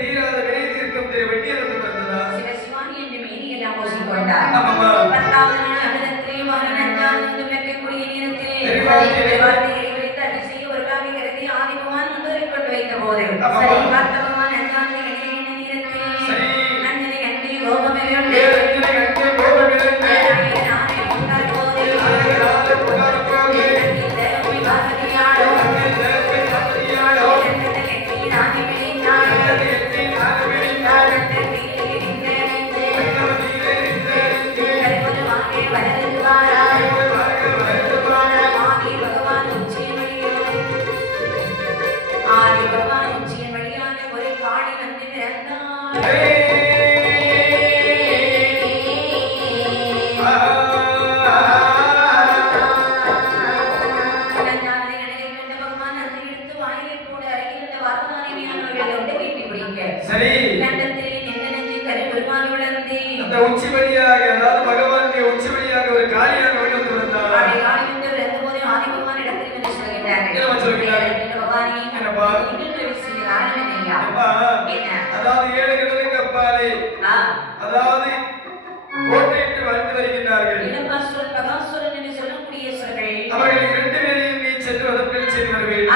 தீராத வினை தீர்க்கும் திரு வெண்ணியரது பிறந்ததா? சிவசிவானி என்று மேனியெல்லாம் பூசிக்கொண்டார். ஆமாமா. 10வது நாள் அமிர்தத்திலே மகனஞ்சானந்து மெட்டக்கூடிய நேரத்திலே வார்த்தையை வைத்து அருள் செய்ய ஒரு காவி கருதி ஆதிபகவான் முன்பதை கொண்டு வைத்த போது பார்த்த பகவான் அஞ்சானது எண்ணெய் நேரத்திலே நஞ்சனை கண்டி கோபமிருந்து உச்சி வழியாக அதாவது பகவானுடைய உச்சி வழியாக ஒரு காரியாக வெளிவந்து வந்தார். ஆதிபகவான் இடத்தில் வந்து சொல்கிறார்கள். அதாவது 7 கடலுக்கு அப்பாலே அதாவது கோட்டையிட்டு வாழ்ந்து வருகின்றார்கள். அவர்கள் 2 பேரையும் நீ சென்று வதப்பில் சென்று வருவேன்.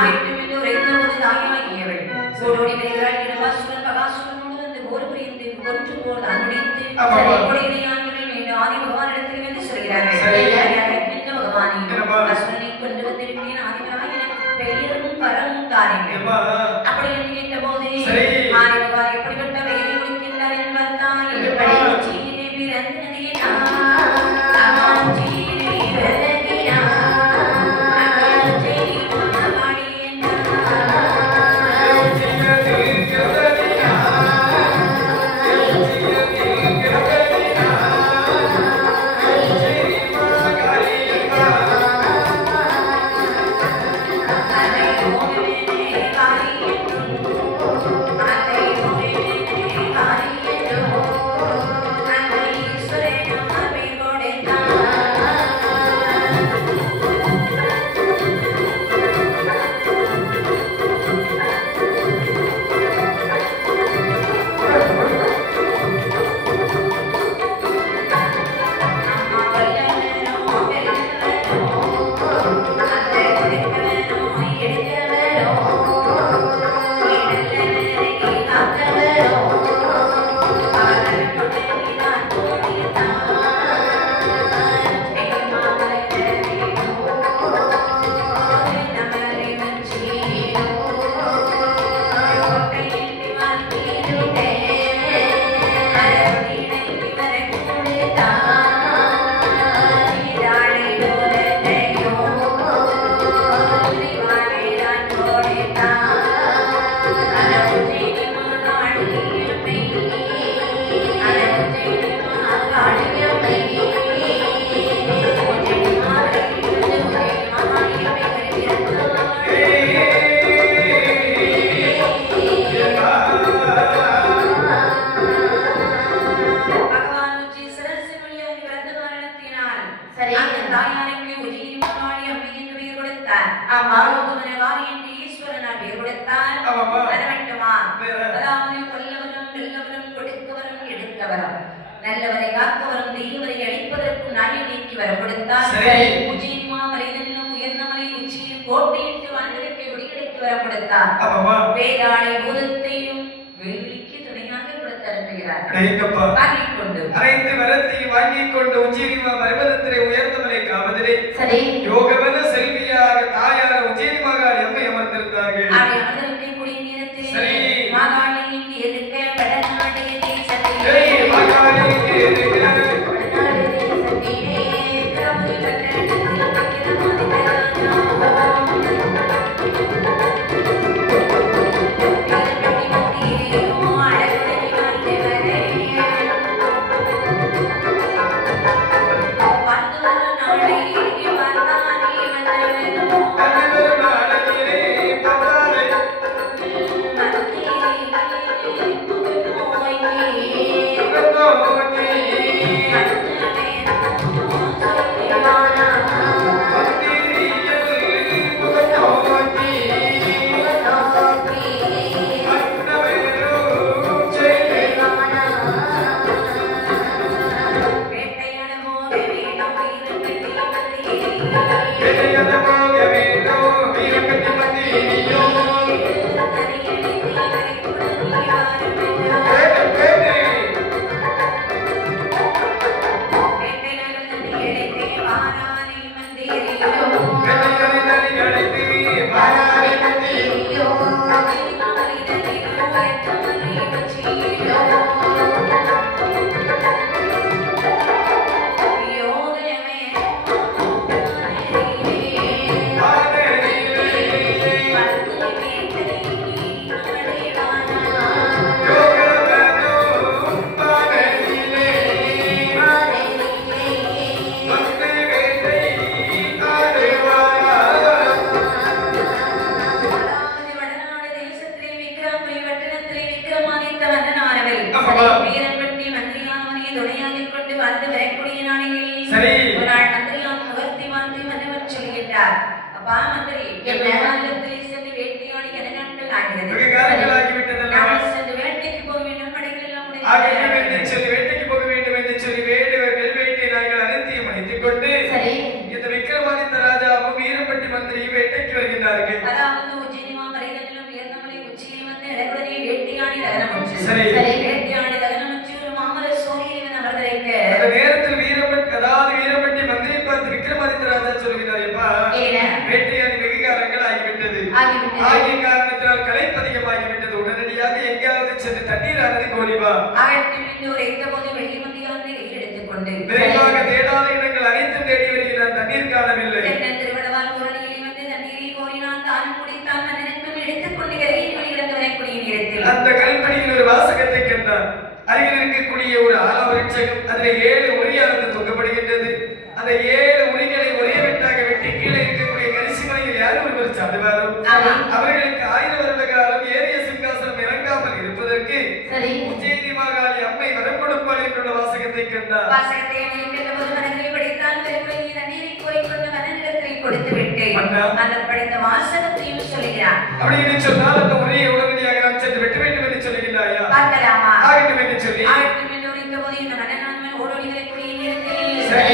நல்லவரை காக்கவரும் தீயவரை அழிப்பதற்கும் நாளை நீக்கி வரம் கொடுத்தார். உச்சியின் மாமலையிலும் உயர்ந்த மலை உச்சியில் கோட்டையிட்டு வான்களுக்கு விடிகளுக்கு வரம் கொடுத்தார். வேதாளை பூதத்தையும் வெள்ளிக்கு துணையாக கொடுத்து அனுப்புகிறார். அனைத்து வரத்தை வாங்கிக் கொண்டு உச்சினிமா பர்வதத்திலே உயர்ந்த மலை காவதிலே யோகவன செல்வியாக தாயார் உச்சினிமாக எம்மை அமர்ந்திருந்தார்கள். அமர்ந்திருக்கக்கூடிய நேரத்திலே மாகாணி இங்கு எதிர்க்க வடநாடு தேசத்திலே Hey! காலத்தில் சென்று வேட்டையாடி என நாட்கள் ஆகிறது. வெகு காலங்கள் ஆகிவிட்டதல்லவா? நான் சென்று வேட்டைக்கு போக வேண்டும், படைகள் எல்லாம் ஆகட்டும் என்று சொல்லி வேட்டைக்கு போக வேண்டும் என்று சொல்லி வேட்டை நாய்கள் அனைத்தையும் அணைத்துக் கொண்டு இந்த விக்ரமாதித்த ராஜாவும் வீரப்பட்டி மந்திரியும் வேட்டைக்கு வருகின்றார்கள். அதாவது உஜ்ஜயினி மலையிலும் உயர்ந்தமலை உச்சியில் வந்து இடகுடனே வேட்டையாடி தகனமுற்று. சரி. வேட்டையாடி தகனமுற்று ஒரு மாமர சோழியில் அமர்ந்திருக்க அந்த நேரத்தில் வீரப்பட்டி மந்திரி பார்த்து விக்ரமாதித்த ராஜா சொல்கிறார், எப்பா வேட்டையாடி வெகு காலங்கள் ஆகிவிட்டது. ஆகிய காரணத்தினால் களைப்பதிகமாகிவிட்டது. உடனடியாக எங்காவது சென்று தண்ணீரானது கோலிவா. விரைவாக தேடாத இடங்கள் அனைத்தும் தேடி வருகிறார். தண்ணீர் காணவில்லை. அந்த கல்பனையில் ஒரு வாசகத்தை கண்டார். அருகில் இருக்கக்கூடிய ஒரு ஆலவிருட்சம், அதில் 7 உரியானது தொங்கப்படுகின்றது. அந்த 7 உரிகளை ஒரே வெட்டாக வெட்டி கீழே இருக்கக்கூடிய கரிசிமலையில் யாரும் ஒருவர் சாடுவாரோ அவர்களுக்கு 1000 வருட காலம் ஏறிய சிங்காசனம் இறங்காமல் இருப்பதற்கு உஜ்ஜயினி மாகாளி அம்மை வரம் கொடுப்பாள் என்ற வாசகத்தை கண்டார். அப்படின்னு சொன்னால் அந்த உரையை உடனடியாக நாம் சென்று வெட்ட வேண்டும் என்று சொல்லுகின்றாயா? ஆகட்டும் என்று சொல்லி சரி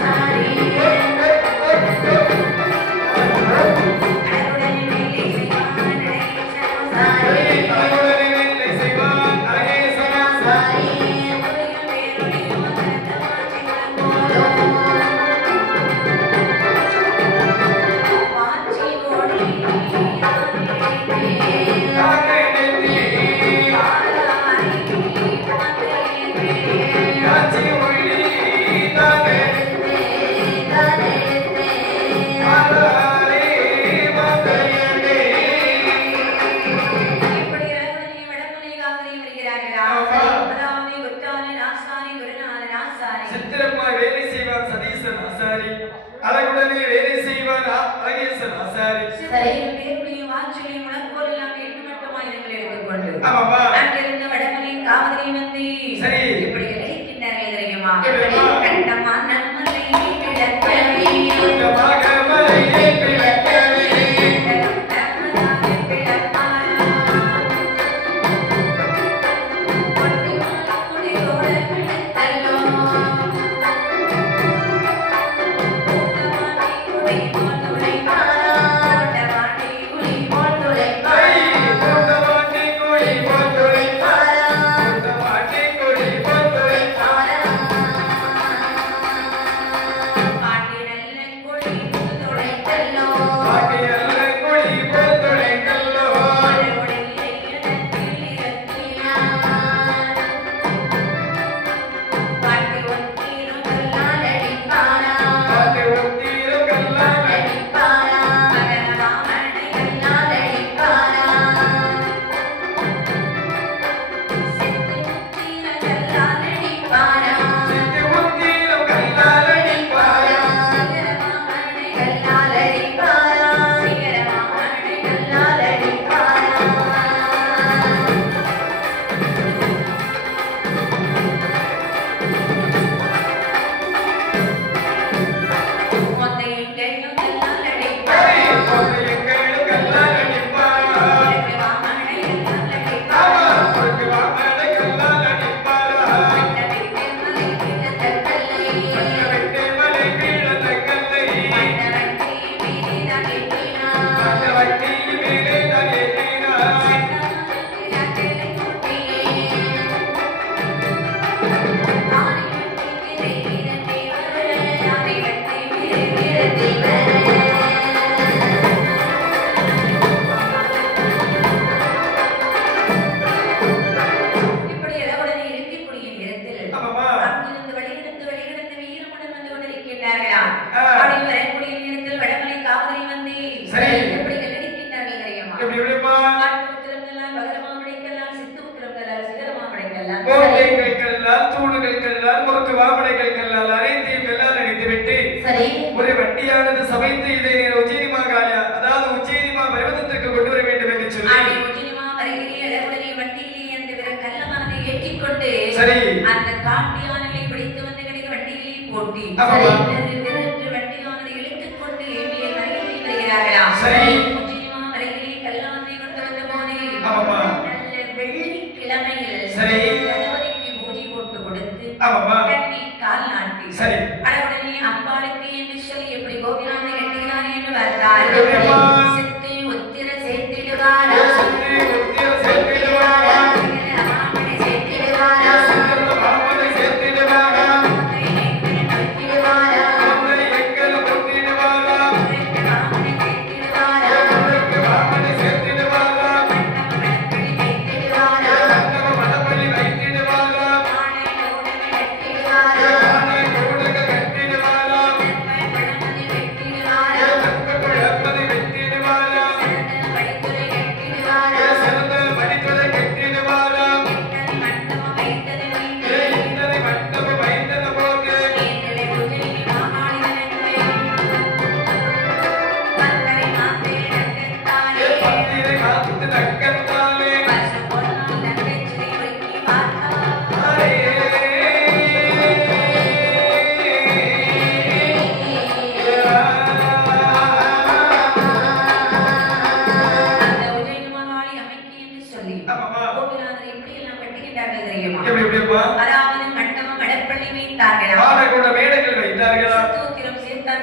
Sorry. Thank you.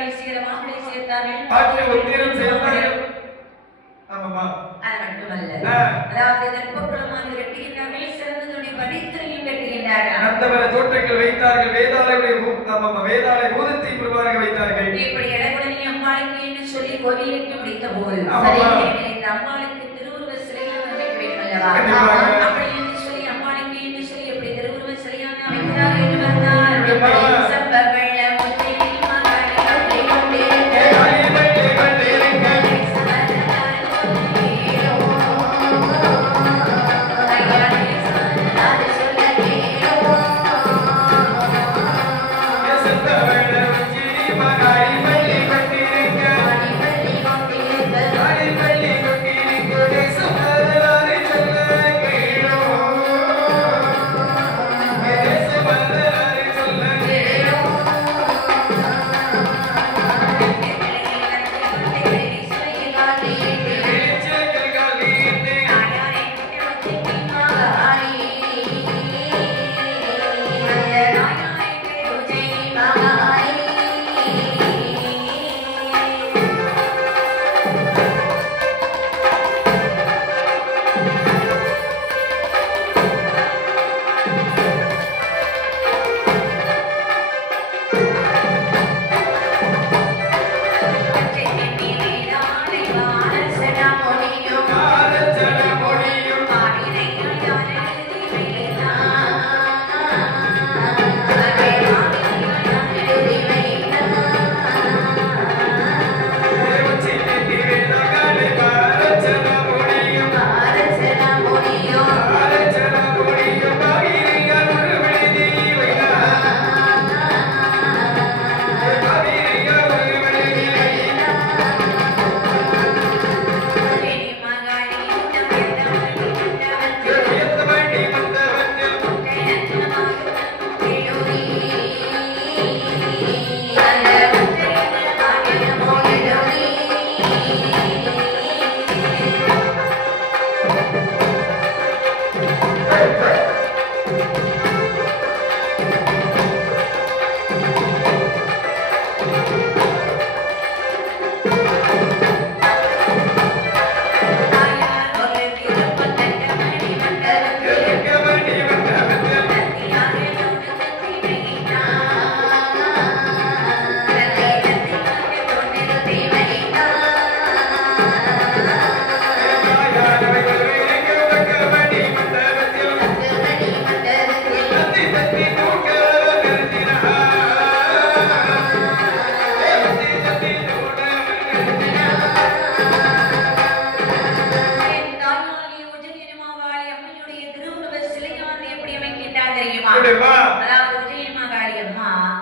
சேர்த்தார்கள் சீரமாமலை சேர்த்தார்கள் பாட்டு ஒத்திரம் சேர்த்தார்கள். ஆமாமா. அது மட்டுமல்ல, அதாவது தற்பொருளமாக கட்டுகின்றார்கள், சிறந்ததுடைய பவித்திரையும் கட்டுகின்றார்கள். நந்தவர தோட்டங்கள் வைத்தார்கள், வேதாளய பூதத்தை பிரபாக வைத்தார்கள். இப்படி இடகுடனே அம்பாளுக்கு என்று சொல்லி கோவிலுக்கு முடித்த போது இந்த அம்பாளுக்கு திருவுருவ சிலையாக அமைக்க வேண்டும் அல்லவா? அப்படி என்று சொல்லி அம்பாளுக்கு என்று சொல்லி எப்படி திருவுருவ சிலையாக அமைக்கிறார் என்று வந்தார்.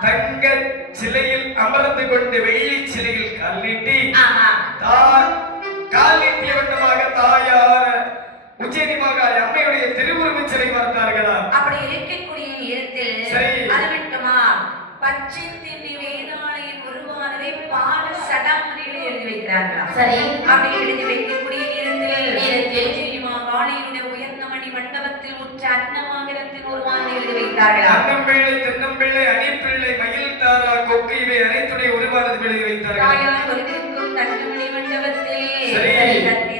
தங்க சிலையில் அமர்ந்து கொண்டு வெள்ளி சிலையில் கால் நீட்டி கால் நீட்டிய வண்ணமாக தாயார் உஜ்ஜயினி மகாளி அம்மையுடைய திருவுருவச் சிலை பார்த்தார்களா? அப்படி இருக்கக்கூடிய நேரத்தில் அது மட்டுமா பச்சை திண்ணி வேதாளையின் உருவானதை பால சடாமணியில் எழுதி வைக்கிறார்களா? சரி, அப்படி எழுதி வைக்கக்கூடிய நேரத்தில் உஜ்ஜயினி மகாளியுடைய உயர்ந்த மணி மண்டபத்தில் உற்ற அன்னமாகரத்தின் உருவானதை எழுதி வைத்தார்களா? அன்னம்பிள்ளை, தென்னம்பிள்ளை, அணிப்பிள்ளை, மயில் தாரா, கொக்கு இவை அனைத்துடைய உருவானது எழுதி வைத்தார்கள். தாயார் ஒருவருக்கும் தன்னமணி மண்டபத்திலே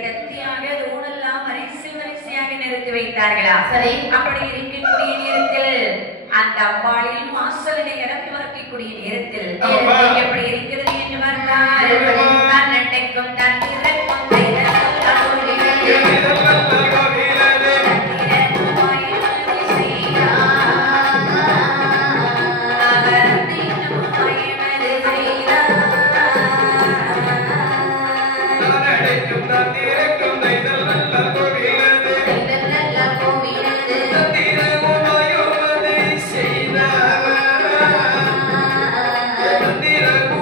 தத்தியாக ஊனெல்லாம் வரிசையாக நிறுத்தி வைத்தார்களா? சரி, அப்படி இருக்கக்கூடிய நேரத்தில் அந்த அம்பாளின் வாசலினை இறங்கி வரக்கூடிய நேரத்தில் எப்படி இருக்கிறது என்று பார்த்தால் தன்னட்டைக்கும் தன்னிறக்கும்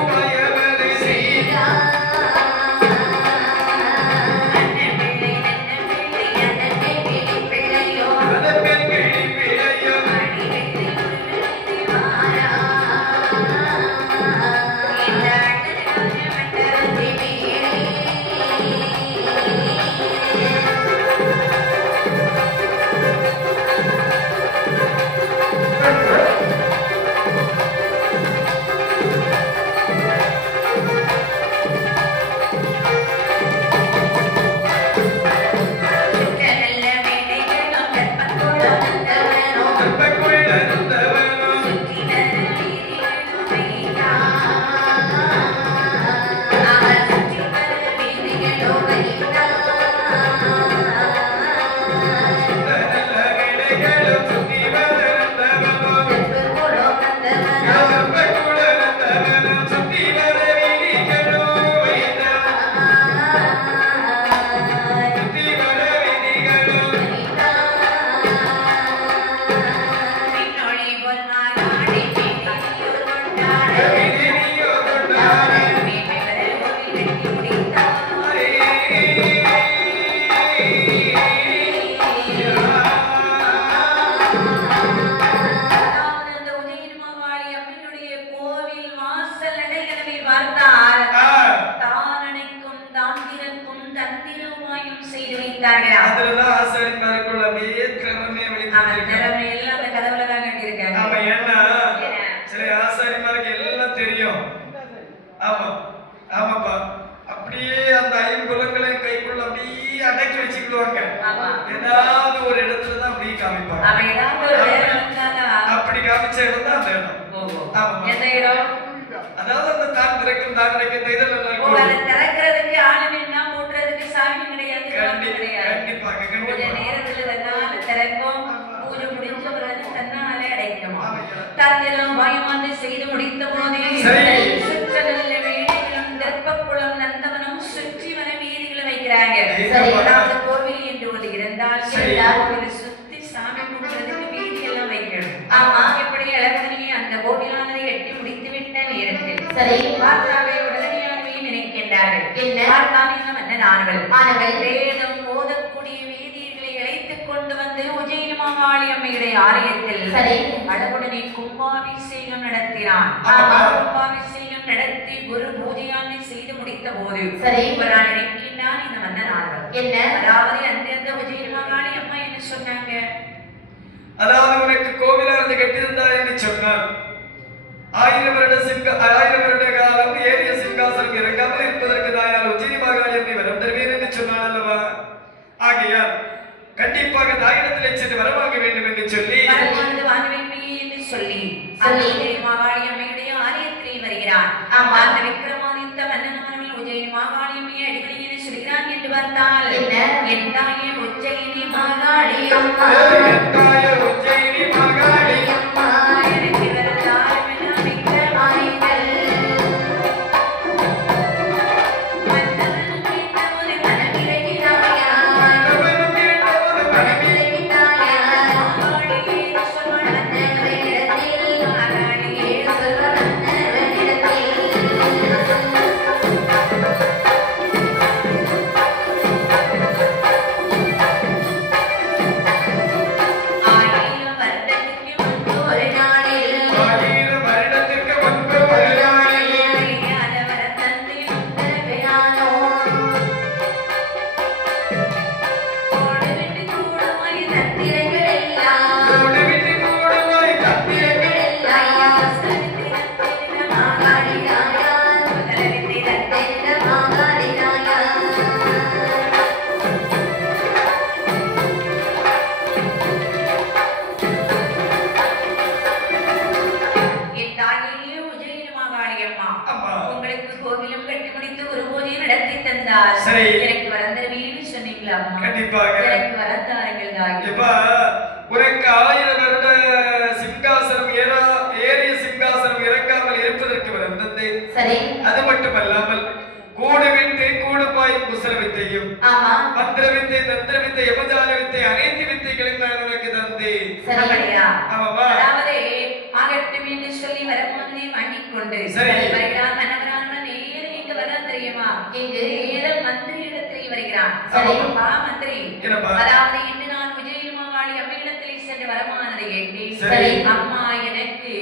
Thank you. பார்த்தால் தானனைக்கும் தாந்திரக்கும் தந்திரமாயும் செய்து வைத்தார்கள். அதுலதான் ஆசாரிமாருக்குள்ள அப்படியே திறமையை திறமை எல்லாம் அந்த கதவுல தான் கட்டியிருக்காங்க. ஆமா, ஏன்னா சில ஆசாரிமாருக்கு எல்லாம் தெரியும். ஆமா ஆமாப்பா, அப்படியே அந்த ஐம்புலங்களை கைக்குள்ள அப்படியே அடக்கி வச்சுக்கிடுவாங்க. ஏதாவது ஒரு இடத்துல தான் அப்படியே காமிப்பாங்க. அப்படி காமிச்ச இடம் தான் அந்த இடம். எந்த இடம்? அதாவது அந்த தான் திறக்கும் தான் கிடைக்கும் இதெல்லாம் திறக்கிறதுக்கு ஆளுமைன்னா மூட்டுறதுக்கு சாமி கிடையாது. கண்டிப்பாக கொஞ்ச நேரத்துல தன்னால திறக்கும். பூஜை முடிஞ்ச பிறகு தன்னாலே அடைக்கும். தந்திரம் பயமாந்து செய்து முடித்த போதே சுற்றநல்ல வேலைகளும் தெற்பக்குளம் நந்தவனம் சுற்றி வர வீதிகளை வைக்கிறாங்க. அதாவது கோவில் என்று ஒரு இருந்தால் கோவில் சுத்தி சாமி கும்பிடுறதுக்கு வீதி எல்லாம் வைக்கணும். ஆமா, இப்படி இளவரசி அந்த கோவிலானதை எட்டி முடித்து விட்ட நேரத்தில் சரி பார்த்தாவே உடனடியாகவே நினைக்கின்றார்கள். என்ன பார்த்தாவே மன்னனார்கள் வேதம் ஓதக்கூடிய வீதிகளை அழைத்துக் கொண்டு வந்து உஜ்ஜயினி மாகாளி அம்மையுடைய ஆலயத்தில் சரி அழகுடனே கும்பாபிஷேகம் நடத்தினார். கும்பாபிஷேகம் நடத்தி குரு பூஜையானை செய்து முடித்த போது சரி ஒரு நாள் நினைக்கின்றான் இந்த மன்னனார்கள். என்ன அதாவது அந்த உஜ்ஜயினி மாகாளி அம்மா என்ன சொன்னாங்க? அதாவது உனக்கு கோவிலானது கட்டியிருந்தா என்று சொன்னார். 1000 வருட காலம் ஏறிய சிங்காசனம் இறங்காமல் இருப்பதற்கு தாயால் உஜ்ஜயினி மாகாளி அம்மை வரம் தருவேன் என்று சொன்னார் அல்லவா? ஆகையால் கண்டிப்பாக தாயிடத்திலே சென்று வரவாங்க வேண்டும் என்று சொல்லி உஜ்ஜயினி மாகாளி அம்மையுடைய ஆலயத்திலே வருகிறார். ஆமா, அந்த விக்ரமாதித்த மன்னனானவன் உஜ்ஜயினி மாகாளி அம்மையை அடிக்கடி சொல்கிறான் என்று பார்த்தால் என்ன என் தாயே உஜ்ஜயினி மாகாளி அம்மா, என் தாயே உஜ்ஜயினி மாகாளி அம்மா, எனக்கு வரதாரமெல்லாம் விக்ரமாதித்தல் மன்னவன் கேட்ட ஒரு மனமிறங்கினாயா எனக்கு வரந்தருவீன்னு சொன்னீங்களா? கண்டிப்பாக எனக்கு வரந்தாருங்கள் தாய். உனக்கு 1000 வருட சிங்காசனம் ஏறிய சிங்காசனம் இறங்காமல் இருப்பதற்கு வந்தது. சரி, அது மட்டுமல்லாமல் கூடு விட்டு கூடு பாயும் குசல வித்தையும் மந்திர வித்தை தந்திர வித்தை யமஜால வித்தை அனைத்து வித்தைகளையும் நான் உனக்கு தந்தேன். சரியா? ஆமாவா? அதாவது ஆகட்டும் என்று சொல்லி வரமானதை வாங்கிக் கொண்டு வருகிறான். மன்னவரான நேர எங்க வர தெரியுமா? எங்கு ஏத மந்திரி இடத்திலே வருகிறான். சரிப்பா மந்திரி, அதாவது இன்று நான் உஜ்ஜயினி மாகாளி அம்மையிடத்திலே சென்று வரமானதை கேட்டேன். சரி அம்மா, எனக்கு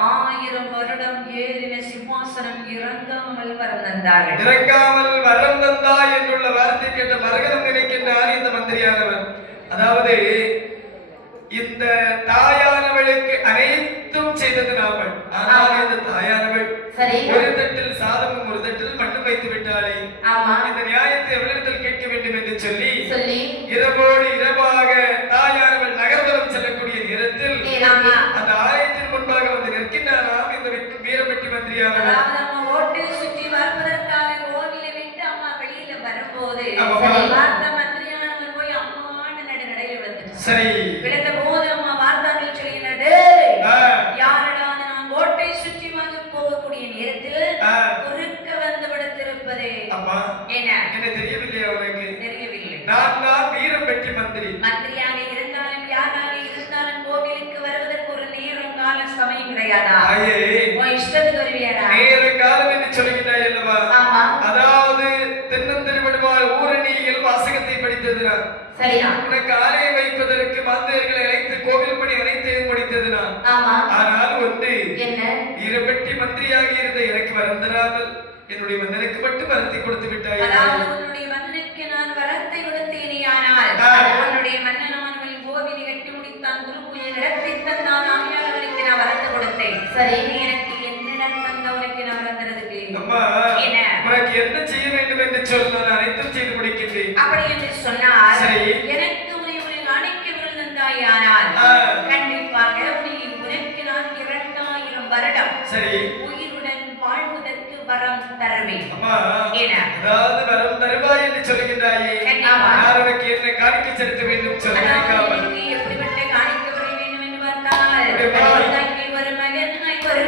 1000 வருடம் ஏறின சிம்மாசனம் இறங்காமல் வரம் தந்தார்கள். இறங்காமல் வரம் தந்தாய் என்றுள்ள வார்த்தை கேட்ட மரகதம் நினைக்கின்றார் இந்த மந்திரியானவர். அதாவது இந்த தாயானவளுக்கு அனைத்தும் செய்தது நாமல். ஆனால் இந்த தாயானவள் ஒரு தட்டில் சாதமும் ஒரு தட்டில் மண்ணும் வைத்து விட்டாளே, இந்த நியாயத்தை எவ்வளவு கேட்க வேண்டும் என்று சொல்லி இரவோடு இரவாக தாயானவள் நகர்வலம் செல்லக்கூடிய நேரத்தில் அந்த ஆலயத்தின் முன்பாக வந்து நிற்கின்றாராம் இந்த வீரப்பட்டி மந்திரியானவர். ஓட்டை சுற்றி பார்ப்பதற்காக கோவிலை விட்டு அம்மா வெளியில வரும்போது மந்திரியானவர் போய் அம்மாவான நடையில வந்து சரி விழுந்த போது அம்மா வார்த்தார்கள் சொல்லினது, யாரடா நான் கோட்டை சுற்றி போகக்கூடிய நேரத்தில் குறுக்க வந்து விடுத்திருப்பது என்ன தெரியவில்லையா? உனக்கு தெரியவில்லை. நான் தான் வீரப்பட்டி மந்திரி. மந்திரியாக இருந்தாலும் யாராக இருந்தாலும் கோவிலுக்கு வருவதற்கு ஒரு நேரம் கால சமயம் கிடையாதா? இஷ்டத்துக்கு வருவியாடா? நேரம் காலம் என்று சொல்லுகிறாய் அல்லவா? அதாவது தென்னந்திருவடுவாள் ஊரணியில் வாசகத்தை படித்தது நான். உனக்கு ஆலயம் வைப்பதற்கு மாந்தர்களை அழைத்து கோவில் பணி அனைத்தையும் முடித்தது நான். ஆனால் ஒன்று, வீரப்பட்டி மந்திரியாக இருந்த எனக்கு வர வரம் தராமல் என்னுடைய மன்னனுக்கு மட்டும் வரத்தை கொடுத்து விட்டாய். அதாவது உன்னுடைய மன்னனுக்கு நான் வரத்தை கொடுத்தேனேயானால் உன்னுடைய மன்னனானவன் கோவிலை கட்டி முடித்தான், குரு பூஜை நடத்தி தந்தான், ஆகையால் அவனுக்கு நான் வரத்தை கொடுத்தேன். சரி, நீ எனக்கு என்னிடம் தந்தவனுக்கு நான் வரந்ததுக்கு அம்மா உனக்கு என்ன செய்ய வேண்டும் என்று சொல், நான் அனைத்தும் செய்து முடிக்கின்றேன். அப்படி என்று சொன்னால் எனக்கு உன்னை அணைக்க விருள் தந்தாயானால் கண்டிப்பாக உனக்கு நான் 2000 வருடம் சரி உயிருடன் வாழ்வதற்கு வரம் தருவேன். அதாவது வரம் தருவாய் என்று சொல்கின்றாயே, நான் உனக்கு என்ன காணிக்கை செலுத்த வேண்டும் சொல்லுங்கள். எப்படிப்பட்ட காணிக்கை வர வேண்டும் என்று பார்த்தால் ஒரு மகனாய் ஒரு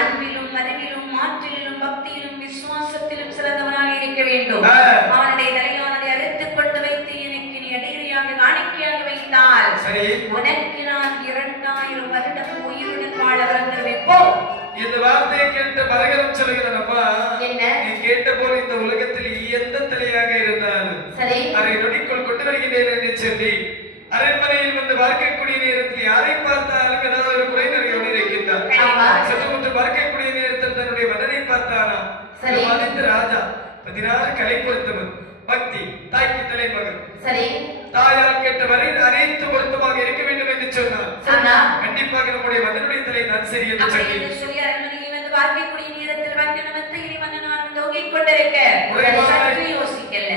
அன்பிலும் மனதிலும் மாற்றிலும் பக்தியிலும் விசுவாசத்திலும் சிறந்தவனாக இருக்க வேண்டும். அவனுடைய தலையானதை அறுத்துக் கொண்டு வைத்து எனக்கு நீ அடியாக காணிக்கையாக வைத்தால் உனக்கு நான் 2000 வருடம் உயிருடன் வாழ வளர்ந்துருவேன். போ. இந்த வார்த்தையை கேட்ட மரகதம் சொல்லுகிறேன். அம்மா நீ கேட்ட போல் இந்த உலகத்தில் எந்த தலையாக இருந்தாலும் அதை நொடிக்குள் கொண்டு வருகிறேன் என்று சொல்லி அரண்மனையில் வந்து பார்க்கக்கூடிய நேரத்தில் யாரை பார்த்தாலும் ஏதாவது ஒரு குறைநறியோடு இருக்கின்றார். சற்று பார்க்கக்கூடிய நேரத்தில் தன்னுடைய மன்னனை பார்த்தானா ராஜா 16 கலை பொருத்தவன், பக்தி, தாய்க்கு தலைமகன், தாயார் கேட்ட வரை அனைத்து பொருத்தமாக இருக்க வேண்டும் என்று சொன்னார். கண்டிப்பாக நம்முடைய மன்னனுடைய தலை நான் சரி என்று சொல்லி அரண்மனையில் வந்து பார்க்கக்கூடிய நேரத்தில் வந்து நமக்கு மன்னனான் தோகிக் கொண்டிருக்க யோசிக்கல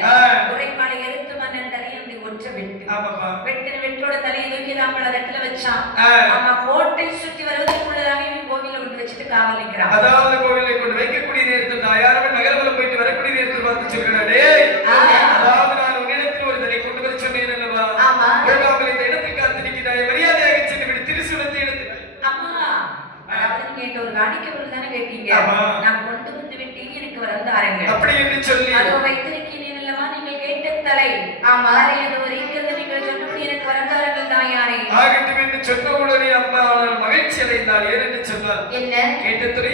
உரைப்பாளை எடுத்து மன்னன் தலையை ஒற்ற வெட்டு வெட்டோட தலையை தூக்கி தாம்பள தட்டுல வச்சான். ஆமா, கோட்டை சுற்றி வருவதற்குள்ளதாக கோவில கொண்டு வச்சுட்டு காவல் நிற்கிறான். அதாவது கோவிலை கொண்டு வைக்கக்கூடிய நேரத்தில் தாயாரவன் நகர்வலம் போயிட்டு வரக்கூடிய நேரத்தில் பார்த்து சொல்கிறாரே, அதாவது நான் உன்னிடத்தில் ஒரு தலை கொண்டு வர சொன்னேன் அல்லவா, போகாமல் இந்த இடத்தில் காத்து நிற்கிறாய், மரியாதையாக சென்று விடு, திருசுலத்தை எடுத்து. அம்மா, அதாவது நீங்க என்கிட்ட ஒரு காணிக்கை பொருள் தானே கேட்டீங்க, நான் கொண்டு வந்து விட்டேன், எனக்கு வரந்தாருங்க அப்படி என்று சொல்லி அதோ வைத்திருக்கிறேன் அல்லவா நீங்கள் கேட்ட தலை. ஆமா, அது ஒரு நீங்கள் சொன்னபடி எனக்கு வரந்தார்கள் தாயாரே. ஆகட்டும் என்று சொன்ன உடனே அம்மா மகிழ்ச்சி அடைந்தாள். ஏனென்று சொன்னார், என்ன கேட்ட துறை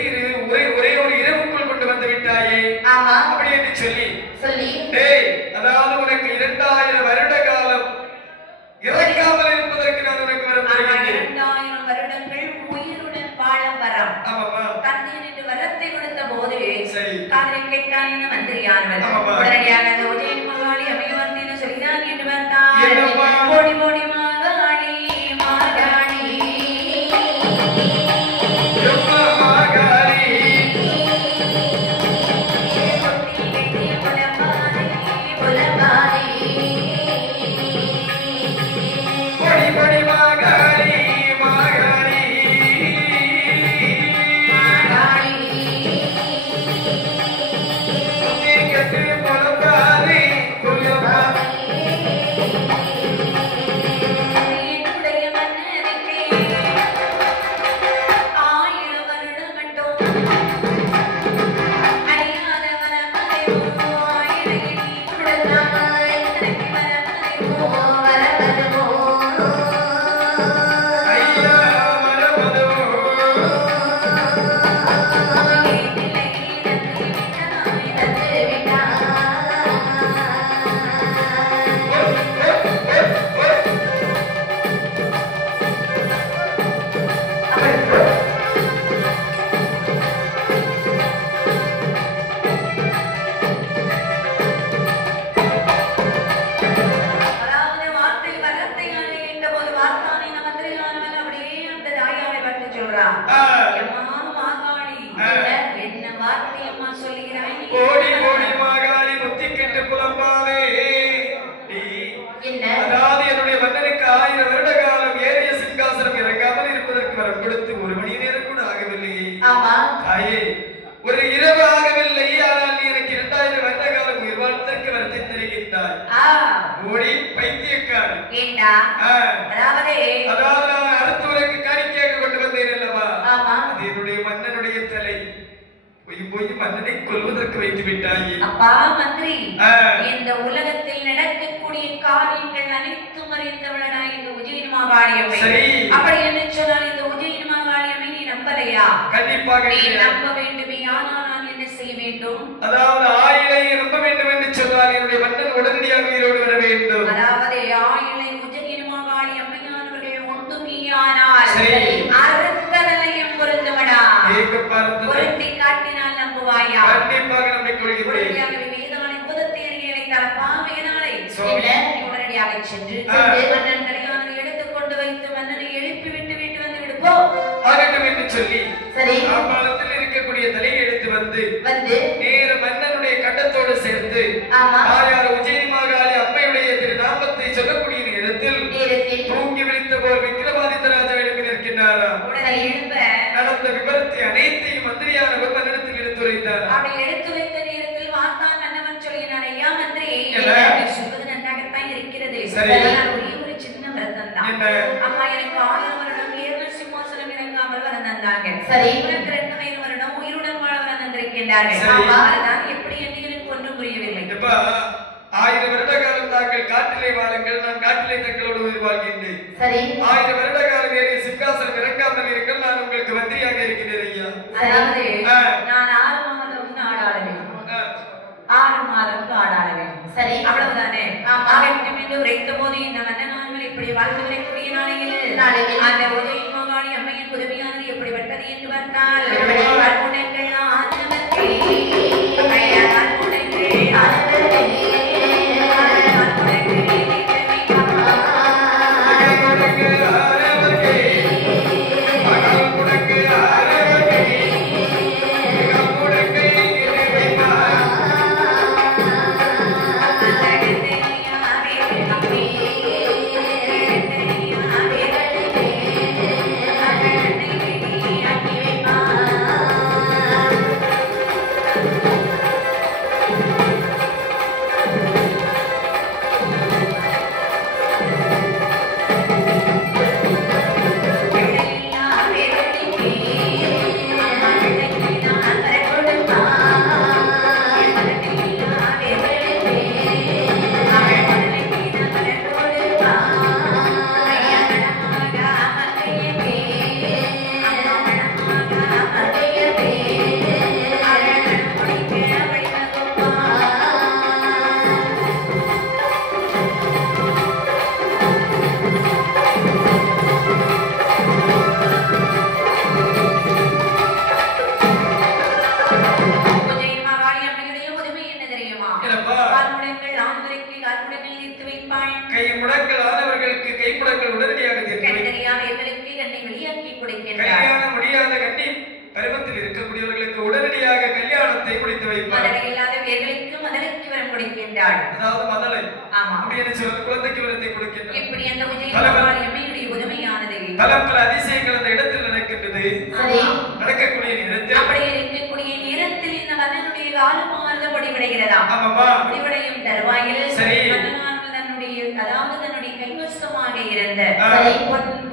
ஒரே ஒரு இரவுக்குள் கொண்டு வந்து விட்டாயே. ஆமா, அப்படி என்று சொல்லி டேய், அதாவது உனக்கு 2000 வருட காலம் இறக்காமல் இருப்பதற்கு நான் உனக்கு வரம் தருகிறேன். 2000 வருடங்கள் உயிருடன் வாழ வரம். தந்தையன் என்று வரத்தை கொடுத்த போது காதலை கேட்டான் என மந்திரியானவர் உடனடியாக அந்த உதயன் மகாளி அமைய வந்தேன்னு சொல்லிதான் என்று வந்தான். ஓடி ஓடி மகாளி மகாளி Bye. கோடி மாகாளி முத்தி கெட்டு புலம்பாவே. என்ன? அதாவது என்னுடைய மன்னனுக்கு 1000 வருட காலம் ஏறிய சிங்காசனம் இறங்காமல் இருப்பதற்கு வரம் கொடுத்து 1 மணி நேரம் கூட ஆகவில்லையே. ஆமா தாயே, ஒரு இரவு ஆகவில்லை. ஆனால் நீ எனக்கு 2000 வருட காலம் உயிர் வாழ்வதற்கு வரத்தை தருகின்றாய். ஓடி பைத்தியக்காரன். அதாவது நான் அடுத்தவருக்கு காணிக்கையாக கொண்டு வந்தேன் அல்லவா? அது என்னுடைய மன்னனுடைய தலை. போய் மன்னனை கொல்வதற்கு வைத்து விட்டாயே. அப்பா மந்திரி, இந்த உலகத்தில் நடக்கக்கூடிய காரியங்கள் அனைத்தும் அறிந்தவளடா இந்த உஜ்ஜயினி மாகாளியம்மை. அப்படி என்று சொன்னால் இந்த உஜ்ஜயினி மாகாளியம்மை நீ நம்பலையா? கண்டிப்பாக நீ நம்ப வேண்டுமே. ஆனால் நான் என்ன செய்ய வேண்டும்? அதாவது ஆயிலை நம்ப வேண்டும் என்று சொன்னால் என்னுடைய மன்னன் உடனடியாக உயிரோடு வர வேண்டும். அதாவது ஆயிலை உஜ்ஜயினி மாகாளியம்மையானவர்கள் ஒன்றுமையானால் அறுத்த நிலையம் பொருந்துவடா. பொருத்தி காட்டினால் நம்புவாயா? கண்டிப்பாக நம்பிக்கொள்கிறேன். வேதாளை புதத்தேரிகளை தரப்பா வேதாளை உடனடியாக சென்று மன்னன் தலையானதை எடுத்துக் கொண்டு வைத்து மன்னனை எழுப்பி விட்டு விட்டு வந்து விடுப்போ ஆகட்டும் என்று சொல்லி சரி காப்பாளத்தில் இருக்கக்கூடிய தலையை எடுத்து வந்து நேர மன்னனுடைய கட்டத்தோடு சேர்த்து தாயார் உஜ்ஜயினி மாகாளி அம்மையுடைய திருநாமத்தை சொல்லக்கூடிய நேரத்தில் தூங்கி விழித்த போல் விக்ரமாதித்த ராஜா எழுப்பி நிற்கின்றாராம். நடந்த விபரத்தை அனைத்தையும் மந்திரியானவர் மன்னனத்தில் எடுத்துரைத்தார். அப்படி எடுத்து வைத்த நேரத்தில் வார்த்தான் மன்னவன் சொல்லினார், ஐயா மந்திரி, சொல்வது நன்றாகத்தான் இருக்கிறது. ஒரே ஒரு சின்ன விரதம் தான். அம்மா எனக்கு 1000 வருடம் ஏழு சிம்மாசனம் இறங்காமல் வரம் தந்தாங்க. உனக்கு 2000 வருடம் உயிருடன் வாழ வரம் தந்திருக்கின்றார்கள். அதுதான் எப்படி என்று எனக்கு ஒன்றும் புரியவில்லை. 1000 வருட காலம் தாங்கள் காட்டிலே வாழுங்கள், நான் காட்டிலே தங்களோடு உயிர் வாழ்கின்றேன். 1000 வருட காலம் ஏறிய சிங்காசனம் இறங்காமல் இருங்கள், நான் உங்களுக்கு மந்திரியாக இருக்கின்றேன் ஐயா. அதாவது நான் 6 மாதம் நாடாளுவேன், 6 மாதம் காடாளுவேன். சரி, அவ்வளவுதானே? ஆகட்டும் என்று உரைத்த போது இந்த மன்னனார்கள் இப்படி வாழ்ந்து வரக்கூடிய நாளையில் அந்த உஜ்ஜயினி மாகாளி அம்மையின் புதுமையானது எப்படிப்பட்டது என்று பார்த்தால்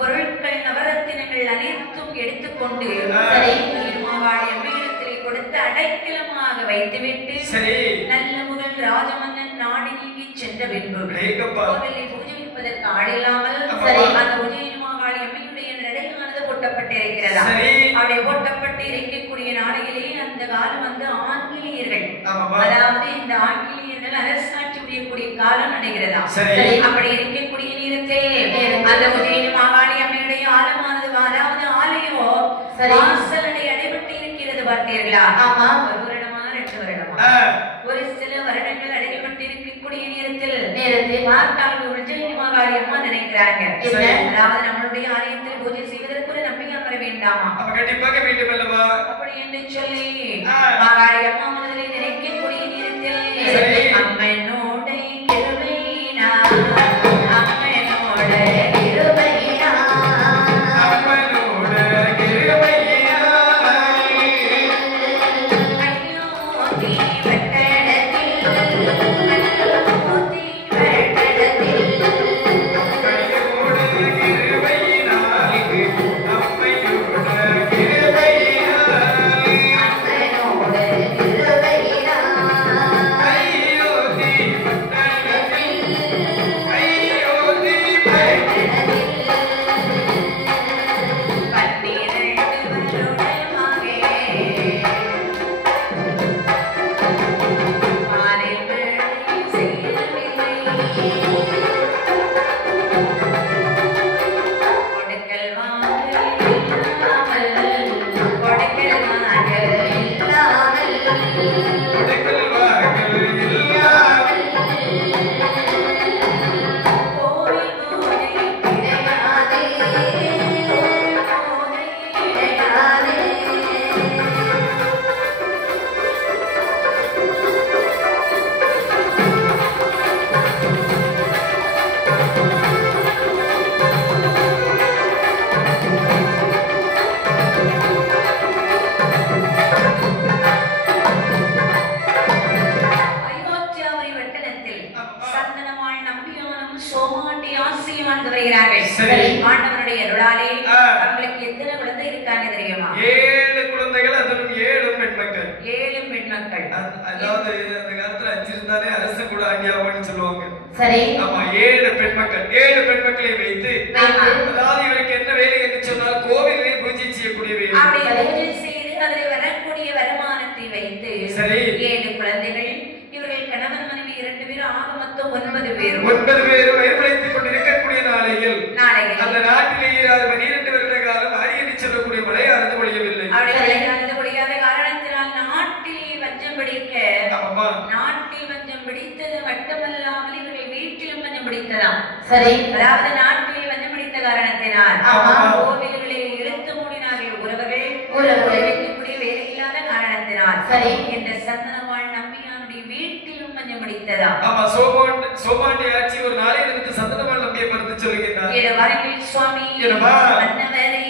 பொருட்கள் நவரத்தினங்கள் அனைத்தும் எடுத்துக்கொண்டு கொடுத்து அடைக்கலமாக வைத்துவிட்டு நல்ல முதல் ராஜமன்னன் நாடு நீங்கி சென்ற பின்பு கோவிலை பூஜிப்பதற்கு ஆடில்லாமல் அந்த உஜ்ஜயினி மாகாளி அம்மையுடைய நடையானது போட்டப்பட்டிருக்கிறதா? அப்படி போட்டப்பட்டு இருக்கக்கூடிய நாடுகளே அந்த காலம் வந்து ஆங்கிலேயர்கள், அதாவது இந்த ஆங்கிலேயர்கள் அரசாட்சி புரியக்கூடிய காலம் நடைகிறதா? அப்படி இருக்கக்கூடிய நேரத்தில் அந்த உஜ்ஜயினி மாகாளி அம்மையுடைய ஆலமானது, அதாவது ஆலயம் வாசலடை அடைபட்டு இருக்கிறது. பார்த்தீர்களா? ஒரு வருடமா 2 வருடமா ஒரு சில வருடங்கள் அடைபட்டு இருக்கக்கூடிய நேரத்தில் பார்த்தால் உஜ்ஜயினி மாகாளி அம்மா நினைக்கிறாங்க, அதாவது நம்மளுடைய ஆலயத்தில் பூஜை செய்வதற்கு ஒரு நம்பிக்கை வர வேண்டாமா? கண்டிப்பாக வேண்டும் அல்லவா? அப்படி என்று சொல்லி மாகாளி அம்மா மனதில் நினைக்கக்கூடிய அதாவது அந்த காலத்துல 5 இருந்தாலே அரசன் கூட ஆண்டியாவான்னு சொல்லுவாங்க. சரி. ஆமா, 7 பெண்மக்களை வைத்து அதாவது இவருக்கு என்ன வேலை என்று சொன்னால் கோவிலிலே பூஜை செய்யக்கூடிய வேலை. அப்படி பூஜை செய்து அதில் வரக்கூடிய வருமானத்தை வைத்து சரி 7 குழந்தைகள், இவர்கள் கணவன் மனைவி 2 பேரும், ஆக மொத்தம் 9 பேரும் வயிறு பிழைத்துக் கொண்டிருக்கக்கூடிய நாளையில் அந்த நாட்டிலே 12 வருட காலம் அரியணை செல்லக்கூடிய மழை அறுந்து பொழியவில்லை. அறுந்து பொழியாத காரணத்தினால் நாட்டில் பஞ்சம் பிடித்தது மட்டுமல்லாமல் இவர்கள் வீட்டிலும் பஞ்சம் பிடித்ததாம். சரி. அதாவது நாட்டில் பஞ்சம் பிடித்த காரணத்தினால் கோவில்களில் இழுத்து மூடினார்கள் உறவுகள் வைக்கக்கூடிய வேலை இல்லாத காரணத்தினால் சரி என்ற சந்தனவாள் நம்பியானுடைய வீட்டிலும் பஞ்சம் பிடித்ததா. ஆமா, சோமாண்டி ஆட்சி ஒரு நாளையில் இருந்து சந்தனவாள் நம்பியை பார்த்து சொல்லுகிறார். வாருங்கள் சுவாமி, மன்னவரை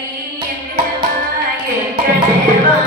எங்கனவா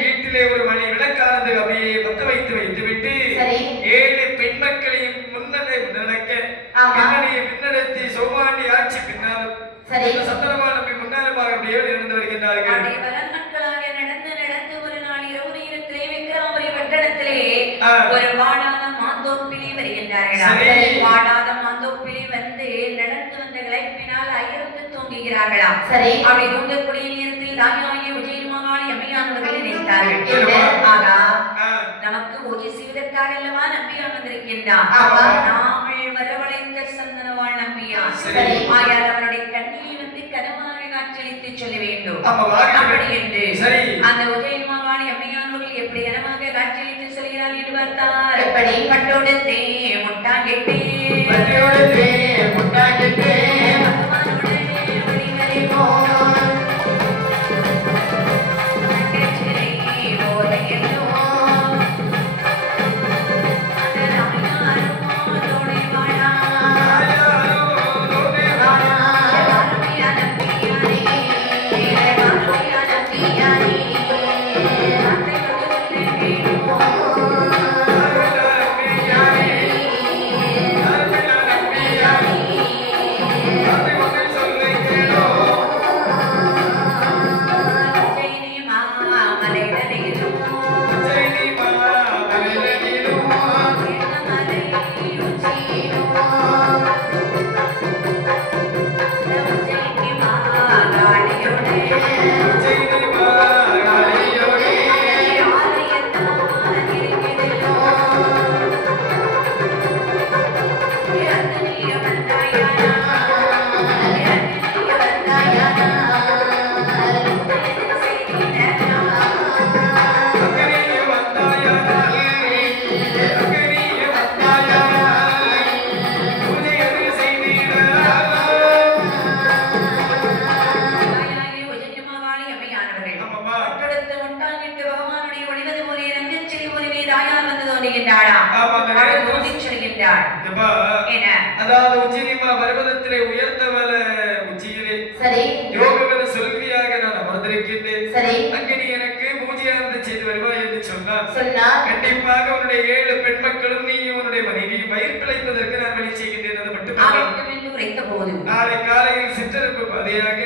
வீட்டிலே ஒரு மணி விளக்கானது அப்படியே பத்த வைத்துவிட்டு 7 பெண்மக்களையும் முன்னெடுத்து சோமாண்டி ஆட்சி பின்னாலும் சந்தனவாள் நம்பி முன்னாலுமாக அப்படியே நடந்து வருகின்றார்கள். நடந்து ஒரு நாள் இரவு நேரத்திலே விக்கிரமாபுரி பட்டணத்திலே ஒரு வாடாத மாந்தோப்பிலே வருகின்றார்கள். வாடாத மாந்தோப்பிலே வந்து நடந்து வந்த களைப்பினால் அயர்ந்து தூங்குகிறார்களாம். சரி. அப்படி தூங்கக்கூடிய நேரத்தில் தாயாகிய உஜயமாகாளி அம்மையானவர்கள் நினைத்தார்கள், ஆகா நமக்கு பூஜை செய்வதற்காக அல்லவா நம்பியான் வந்திருக்கின்றான், நாமல் வரவழைத்த சந்தனவாள் நம்பியான். ஆயால் அவருடைய கண்ணில் வந்து கனமாக காட்சியளித்து சொல்ல வேண்டும். அப்படி என்று அந்த உஜயமாகாளி அம்மையானவர்கள் எப்படி கனமாக காட்சியளித்து சொல்கிறார் என்று பார்த்தார். எப்படி பட்டோடத்தே முட்டாங்கிட்டே கொடுத்து முட்டாங்கிட்டு பகவானுடைய ஒளிவது போலே ரங்கச்செடி போலவே தாயார் வந்து தோன்றுகின்றாளா அவள் தோன்றிச் சொல்கின்றாள் என்ன அதாவது உச்சினிமா பர்வதத்திலே உயர்த்தவல உச்சியிலே சரி யோகவன சொல்வியாக நான் அமர்ந்திருக்கின்றேன் சரி அங்கே நீ எனக்கு பூஜையானது செய்து வருவாய் என்று சொன்னார் கண்டிப்பாக உன்னுடைய 7 பெண் மக்களும் நீ உன்னுடைய மனைவியும் வயிறு பிழைப்பதற்கு நான் வழி செய்கின்றேன் அது மட்டும் நாளை காலையில் சிற்றரப்பு பாதையாக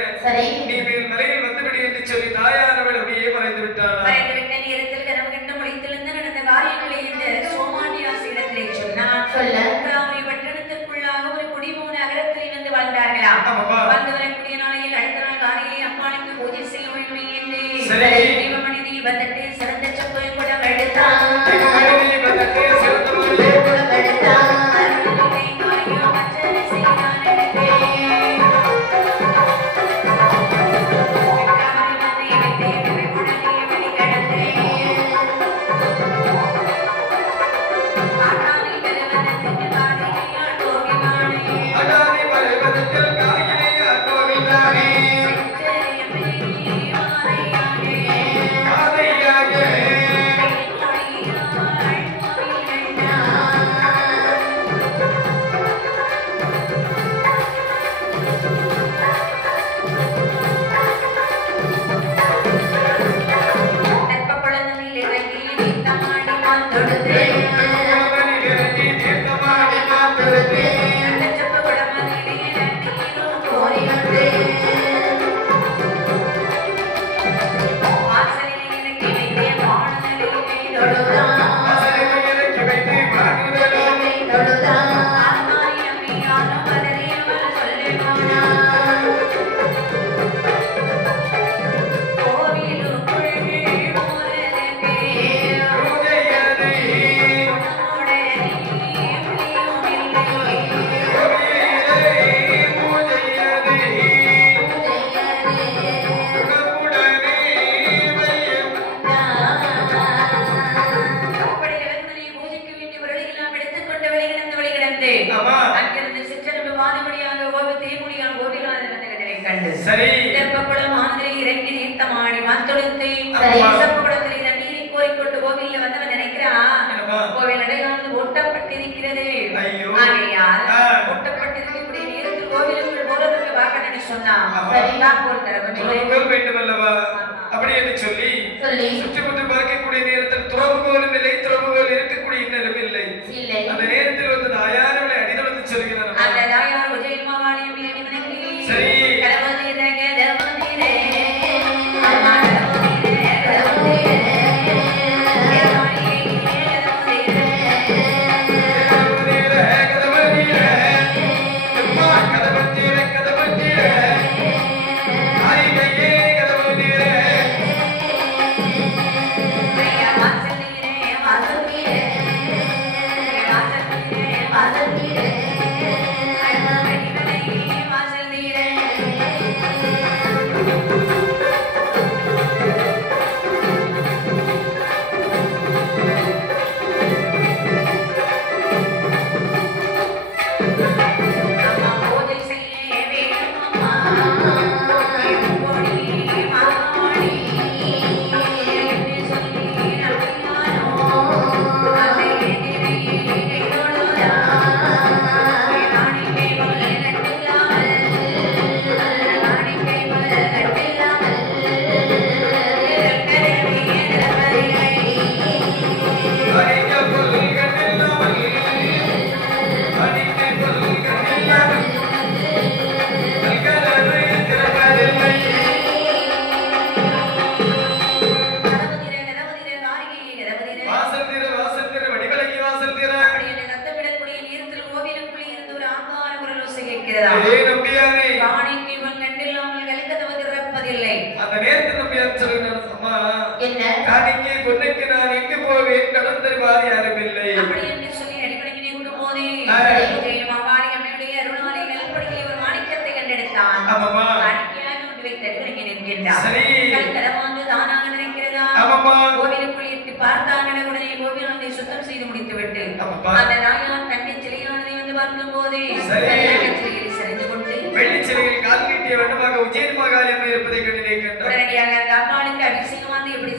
நீ மேல் மலையில் வந்துவிடு என்று சொல்லி தாயானவள் அப்படியே மறைந்து விட்டாள் மறைந்து விட்ட நேரத்தில் கனவு கண்டு முளைத்திருந்த நடந்த காரியங்களை இந்த சோமானியாசிடத்திலே சொன்னார் கிராமி பட்டணத்திற்குள்ளாக ஒரு குடிமூன நகரத்திலே வந்து வாழ்ந்தார்களா வந்து வரக்கூடிய நாளையில் அடுத்த நாள் காலையிலே அம்மாளுக்கு பூஜை செய்ய வேண்டும் என்று தீபமணி தீபத்தட்டு சிறந்த செப்பு குடம் எடுத்தான் அப்படி என்று சொல்லி சுற்றுமுற்று பார்க்கக்கூடிய நேரத்தில் துறவுகோலும் இல்லை துறவுகோல் இருக்கக்கூடிய இன்னலும் இல்லை அந்த நேரத்தில் வந்து தாயாரவளை அடிதொழுந்து சொல்கிறார் சரி அபிஷேகம் வந்து எப்படி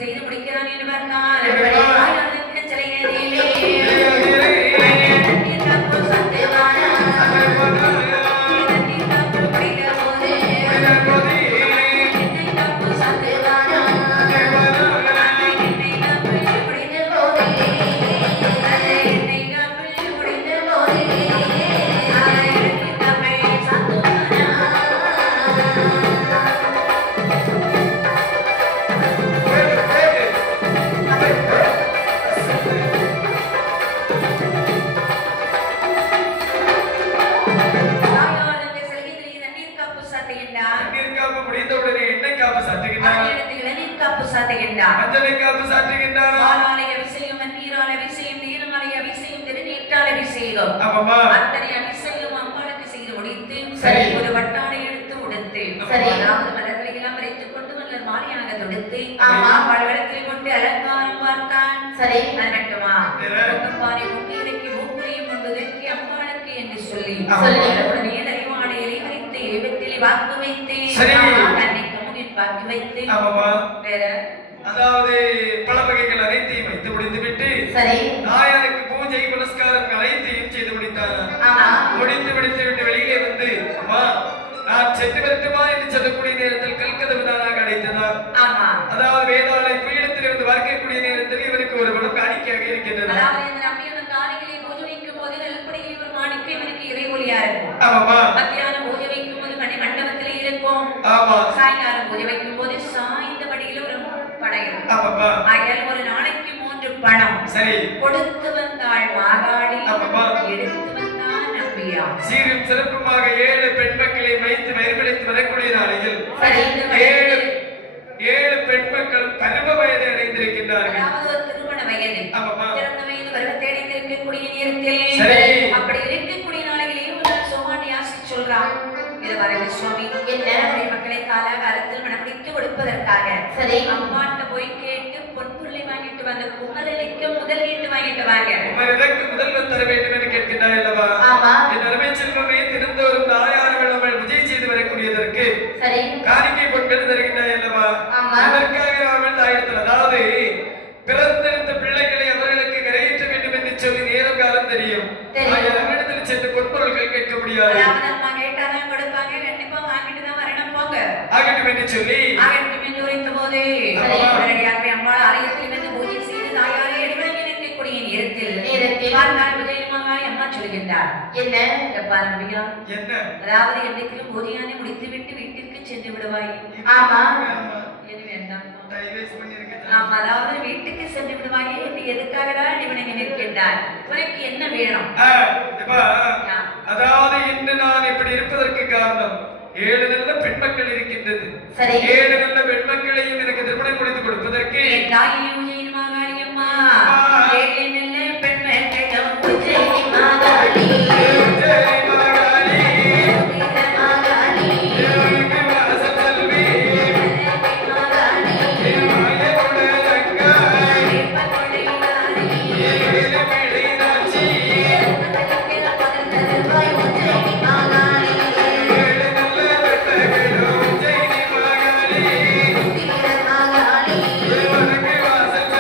சாத்துகின்றார். மஞ்சளை காப்பு சாற்றுகின்றார். பாலாலை அபிஷேகம், நீரால் அபிஷேகம், நீர்மலை அபிஷேகம், திருநீற்றால் அபிஷேகம். ஆமாமா. அத்தனை அபிஷேகம் அம்பாளுக்கு செய்து முடித்து சரி. ஒரு வட்டாடை எடுத்து உடுத்து சரி. அதாவது மலர்களை எல்லாம் வரைத்துக் கொண்டு மலர் மாலையாக தொடுத்து அம்பாள் வளர்த்து கொண்டு அலங்காரம் பார்த்தான். சரி. அது மட்டுமா வேற? பாறை முன்னிலைக்கு மூக்குறையும் கொண்டு ஒதுக்கி அம்பாளுக்கு என்று சொல்லி சொல்லி. உடனே தலைவாடையை வைத்து இவத்திலே வாக்கு வைத்து சரி. தன்னை கமுனில் வாக்கு வைத்து ஆமாமா. வேற அதாவது பல வகைகள் அனைத்தையும் வைத்து முடித்துவிட்டு சரி. தாயாருக்கு பூஜை புனஸ்காரம் அனைத்தையும் செய்து முடித்தார். ஆமா. முடித்து விட்டு வெளியிலே வந்து அம்மா நான் சென்று வரட்டுமா என்று சொல்லக்கூடிய நேரத்தில் கல்கதவு தானாக அடைத்ததார். ஆமா. அதாவது வேதாளை பீடத்திலிருந்து வர்க்கக்கூடிய நேரத்தில் இவருக்கு ஒரு படம் காணிக்கையாக இருக்கின்றது. அதாவது இந்த நம்பியான காலையிலே பூஜை வைக்கும் போது நல்லபடியே ஒரு மாணிக்கம் இவருக்கு இறைவொலியா இருக்கும். ஆமாமா. மத்தியானம் பூஜை வைக்கும் போது மணி மண்டபத்திலே இருக்கும். ஆமா. சாயங்காலம் பூஜை வைக்கும் போது சாய்ந்த படியில ஒரு படையும். ஆமாமா. ஆகையால் ஒரு நாளைக்கு 3 பணம் சரி. கொடுத்து வந்தாள் மாகாளி, ஆமாமா. எடுத்து வந்தான் நம்பியா. சீரும் சிறப்புமாக 7 பெண் மக்களை வைத்து வயர்படுத்தி வரக்கூடிய நாளையில் சரி. 7 பெண் மக்கள் பருவ வயதை அடைந்திருக்கின்றார்கள். அதாவது ஒரு திருமண வயது. ஆமாமா. திருமண வயது பருவத்தை அடைந்திருக்கக்கூடிய நேரத்தில் சரி. அப்படி இருக்கக்கூடிய நாளையிலே ஒரு சோமானி ஆசி சொல்றான். இது வரவு சுவாமி என்ன மக்களை காலாகாலத்தில் மனப்பிடித்து கொடுப்பதற்காக சரி. அம்மாட்ட போய் கேட்டு பொன்பொருளை வாங்கிட்டு வந்து குமரலிக்கு முதல் வீட்டு வாங்கிட்டு வாங்க. உமக்கு முதல்வர் தர வேண்டும் என்று கேட்கின்றாய் அல்லவா? ஆமா. என் அருமை செல்வமே திருந்தோறும் தாயார்கள் நம்ம விஜய் செய்து வரக்கூடியதற்கு சரி. காணிக்கை பொருட்கள் தருகின்றாய் அல்லவா? ஆமா. அதற்காக அவள் தாயத்தில் அதாவது பிறந்தெடுத்த பிள்ளைகளை அவர்களுக்கு கரையேற்ற வேண்டும் என்று சொல்லி நேரம் காலம் தெரியும். அவரிடத்தில் சென்று பொற்பொருள்கள் கேட்க முடியாது. அம்மா கேட்டாதான் கொடுப்பாங்க, கண்டிப்பா வாங்கிட்டு தான் வரணும் போங்க ஆகட்டும் என்று சொல்லி ஆகட்டும் என்று உரைத்த போது உடனடியாகவே அம்மாள் ஆலயத்தில் வந்து பூஜை செய்து தாயாரை அடிவணங்கி நிற்கக்கூடிய நேரத்தில் பார்த்தால் விஜயமாகாய் அம்மா சொல்கின்றார். என்ன எப்பா நம்பியா? என்ன? அதாவது என்றைக்கும் பூஜையானை முடித்து விட்டு வீட்டிற்கு சென்று விடுவாய். ஆமா. எது வேண்டாம். டைவர்ஸ் பண்ணிருக்கேன். ஆமா, அதாவது வீட்டுக்கு சென்று விடுவாயே என்று எதுக்காகடா அடிவணங்கி நிற்கின்றார்? உனக்கு என்ன வேணும்? அதாவது இன்று நான் இப்படி இருப்பதற்கு காரணம் 7 நல்ல பெண் மக்கள் இருக்கின்றது. சரி. 7 நல்ல பெண் மக்களையும் எனக்கு திருமணம் முடித்து கொடுப்பதற்கு தாயே உஜயன் மாகாளி அம்மா 7 நல்ல பெண் மக்களும் உஜயன் மாகாளி ஜெய் மாகாளி மாகாளி தேவனுக்கு வாசல்வி மாகாளி மாயகுட லங்காய் பகொடையாரி ஏழு பிழைராட்சி பகல பதந்தருவாய் உஜயன் மாகாளி 7 நல்ல பெண்களும் ஜெய் மாகாளி மாகாளி தேவனுக்கு வாசல்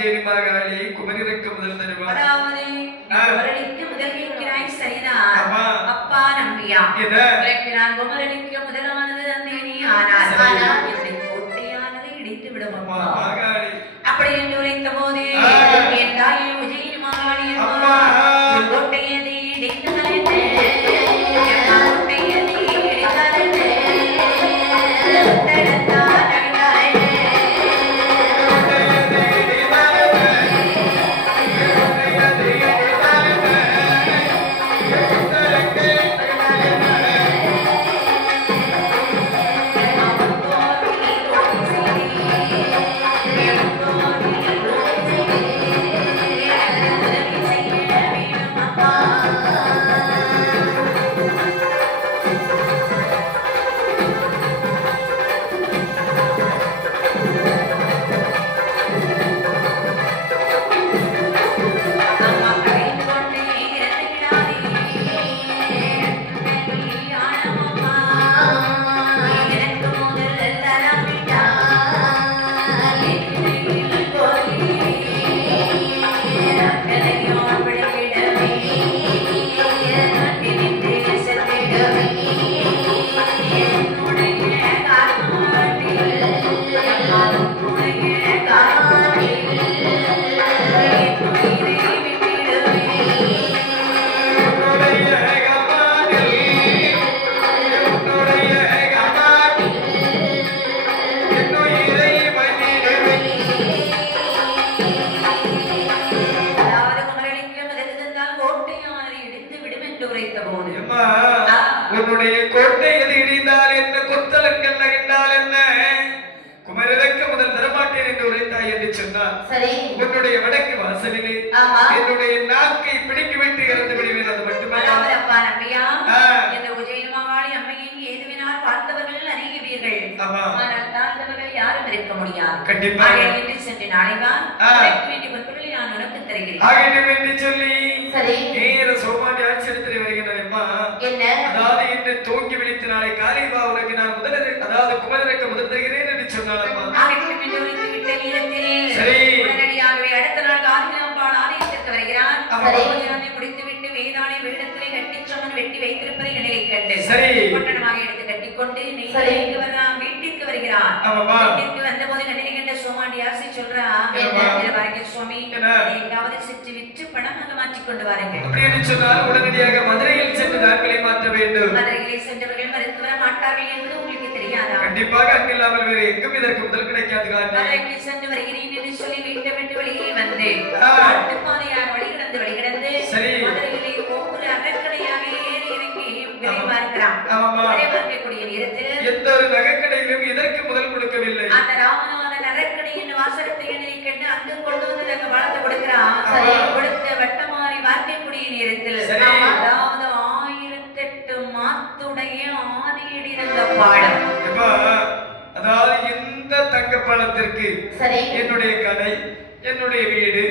உஜ்ஜயினி மாகாளி குமரிக்கு முதல் தருவார். அதாவது குமரனுக்கு முதல் கேட்கிறாய் சரிதான். அப்பா நம்பியா எனக்கு நான் குமரனுக்கு முதலானது தந்தேனே, ஆனால் என்னுடைய கோட்டையானது இடித்து விடும் அப்பா. அப்படி என்று உரைத்த போது என் தாயை உஜ்ஜயினி மாகாளி கோட்டையதை இடித்ததென்று உன்னுடைய கோட்டை எது இடிந்தால் என்ன, கொத்தலங்கள் நகின்றால் என்ன, குமரனுக்கு முதல் தரமாட்டேன் என்று உரைத்தாய் என்று சொன்னார். உன்னுடைய வடக்கு வாசலிலே என்னுடைய நாக்கை பிடிக்கி விட்டு இறந்து விடுவேன். அது மட்டுமல்ல இந்த உஜ்ஜயினி மாகாளி அம்மையின் ஏதுவினால் பார்த்தவர்கள் அறிகிறீர்கள், ஆனால் தாழ்ந்தவர்கள் யாரும் இருக்க முடியாது. கண்டிப்பாக என்று சென்று நாளைதான் வேண்டிய பொருட்களை நான் உனக்கு தருகிறேன் ஆகிடும் என்று சொல்லி நேர சோமாண்டி ஆட்சியத்தில் வருகின்றனம்மா. அதாவது இன்று தூங்கி விழித்து நாளை காலை வா, உனக்கு நான் முதலில் அதாவது குமரனுக்கு முதல் தருகிறேன் என்று சொன்னாலம்மா. சரி உடனடியாகவே அடுத்த நாள் காரியாம்பாள் ஆலயத்திற்கு வருகிறான். முடித்துவிட்டு வேதாளை வெள்ளத்திலே கட்டிச்சமன் வெட்டி வைத்திருப்பதை நிலையை கண்டு பட்டணமாக எடுத்து கட்டிக்கொண்டு வீட்டிற்கு வருகிறான். வீட்டிற்கு வந்தபோது கண்ணினை கண்ட சோமாண்டி ஆசை சொல்றா, சுவாமி எங்காவது சிற்று விற்று பணமாக மாற்றிக் கொண்டு வாருங்கள் அப்படின்னு சொன்னால் உடனடியாக மதுரையில் சென்று நாட்களை மாற்ற வேண்டும். மதுரையிலே சென்றவர்கள் மறுத்து வர மாட்டார்கள் என்பது உங்களுக்கு தெரியாதா? கண்டிப்பாக அங்கில்லாமல் வேறு எங்கும் இதற்கு முதல் கிடைக்காது. மதுரைக்கு சென்று வருகிறேன் என்று சொல்லி வீட்டை விட்டு வெளியே வந்து பாதையாக வழிகிடந்து மதுரையிலே ஒவ்வொரு அரக்கடையாக ஏறி இறங்கி பார்க்கிறான். பார்க்கக்கூடிய நேரத்தில் எந்த ஒரு நகைக்கடையிலும் இதற்கு முதல் கொடுக்கவில்லை. அந்த ராமநாதன் அரக்கடையின் வாசகத்தை எழுதி கண்டு அங்கு கொண்டு வந்து அங்க வளர்த்து கொடுக்கிறான். கொடுத்த வட்டமாறி பார்க்கக்கூடிய நேரத்தில் அதாவது 1008 மாத்துடைய ஆதியடி இருந்த பாடம். அதாவது இந்த தங்க பழத்திற்கு என்னுடைய கடை, என்னுடைய வீடு,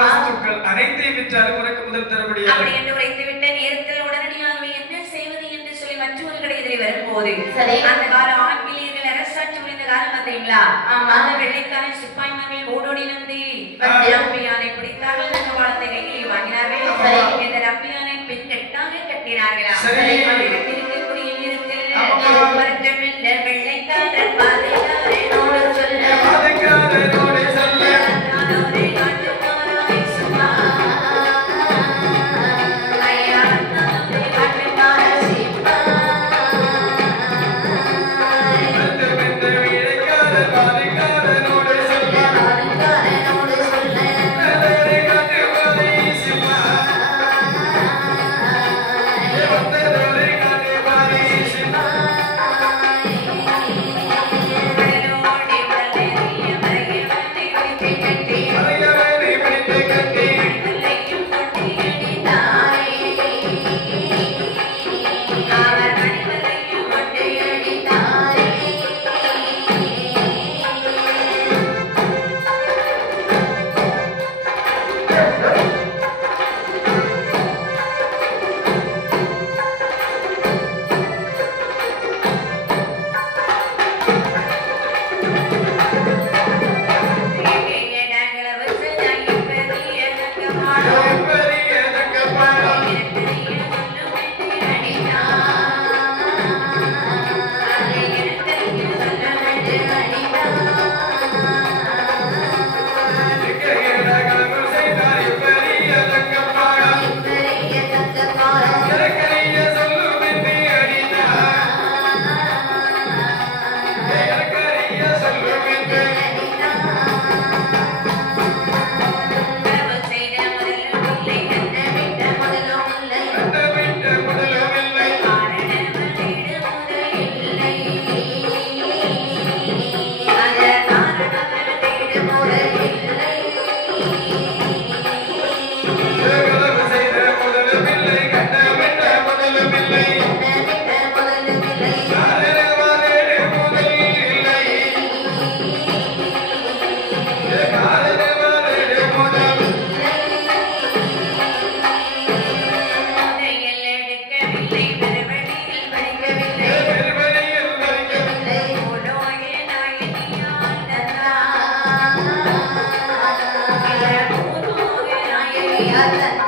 வஸ்துக்கள் அனைத்தையும் விற்றாலும் உனக்கு முதல் தர முடியாது அப்படி என்று உரைத்து விட்ட நேரத்தில் உடனடியாகவே என்ன செய்வது என்று சொல்லி மற்றொரு கடையை வரும்போது அந்த காலம் ஆங்கிலேயர்கள் அரசாட்சி புரிந்த காலம் பார்த்தீங்களா? அந்த வெள்ளைக்கான சிப்பாய்மார்கள் ஓடோடி வந்து ரப்பியானை பிடித்தார்கள். அந்த காலத்தை கையிலே வாங்கினார்கள். இந்த ரப்பியானை பெண் கட்டாக கட்டினார்களா? இருக்கக்கூடிய நேரத்தில் வருத்தமில்ல வெள்ளைக்காரன் பாதையாரனோடு சொல்ல பாதைக்காரனோடு சொல்ல பரதன்